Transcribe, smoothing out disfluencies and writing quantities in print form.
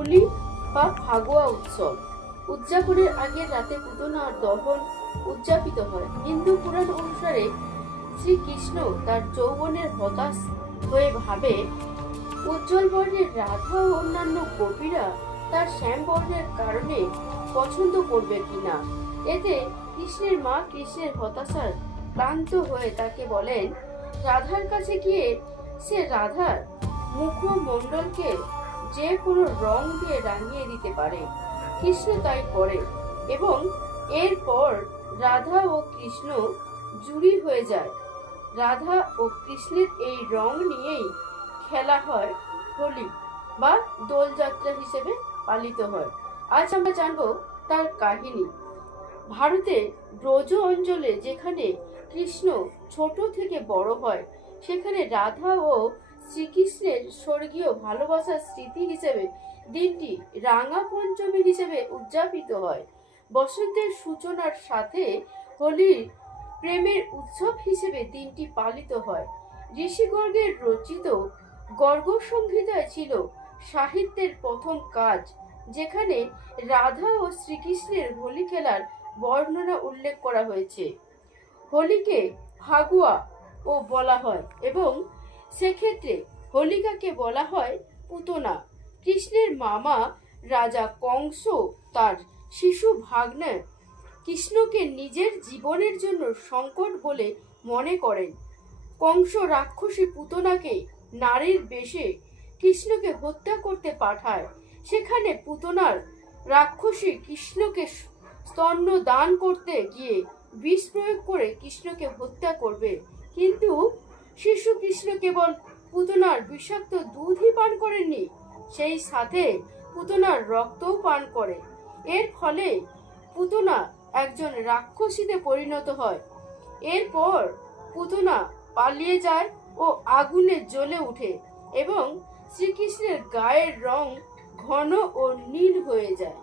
হোলি বা ফাগুয়া উৎসব উদযাপনের আগের রাতে পুতনার দহন উদযাপিত হয়। হিন্দু পুরাণ অনুসারে শ্রীকৃষ্ণ তার যৌবনের হতাশ হয়ে ভাবে উজ্জ্বল বর্ণের রাধা ও অন্যান্য গোপীরা তার শ্যাম বর্ণের কারণে পছন্দ করবে কিনা। এতে কৃষ্ণের মা কৃষ্ণের হতাশার ক্লান্ত হয়ে তাকে বলেন রাধার কাছে গিয়ে সে রাধার মুখমণ্ডলকে যে কোনো রং দিয়ে রাঙিয়ে দিতে পারে। কৃষ্ণ তাই করে এবং এরপর রাধা ও কৃষ্ণ জুড়ি হয়ে যায়। রাধা ও কৃষ্ণের এই রং নিয়েই খেলা হয় হোলি বা দোলযাত্রা হিসেবে পালিত হয়। আজ আমরা জানবো তার কাহিনী। ভারতে ব্রজ অঞ্চলে যেখানে কৃষ্ণ ছোট থেকে বড় হয়, সেখানে রাধা ও শ্রীকৃষ্ণের স্বর্গীয় ভালোবাসার স্মৃতি হিসেবে দিনটি রাঙা পঞ্চমী হিসেবে উদযাপিত হয়। বসন্তের সূচনার সাথে হোলির প্রেমের উৎসব হিসেবে দিনটি পালিত হয়। ঋষিগর্গের রচিত গর্গ সংহিতায় ছিল সাহিত্যের প্রথম কাজ, যেখানে রাধা ও শ্রীকৃষ্ণের হোলি খেলার বর্ণনা উল্লেখ করা হয়েছে। হোলিকে ফাগুয়া ও বলা হয় এবং সেক্ষেত্রে হোলিকাকে বলা হয় পুতনা। কৃষ্ণের মামা রাজা কংস তার শিশু ভাগ্নে কৃষ্ণকে নিজের জীবনের জন্য সংকট বলে মনে করেন। কংস রাক্ষসী পুতনাকে নারীর বেশে কৃষ্ণকে হত্যা করতে পাঠায়। সেখানে পুতনার রাক্ষসী কৃষ্ণকে স্তন্য দান করতে গিয়ে বিষ প্রয়োগ করে কৃষ্ণকে হত্যা করবে, কিন্তু শিশু কৃষ্ণ কেবল পুতনার বিষাক্ত দুধই পান করেননি, সেই সাথে পুতনার রক্তও পান করে। এর ফলে পুতনা একজন রাক্ষসীতে পরিণত হয়। এরপর পুতনা পালিয়ে যায় ও আগুনে জ্বলে ওঠে এবং শ্রীকৃষ্ণের গায়ের রং ঘন ও নীল হয়ে যায়।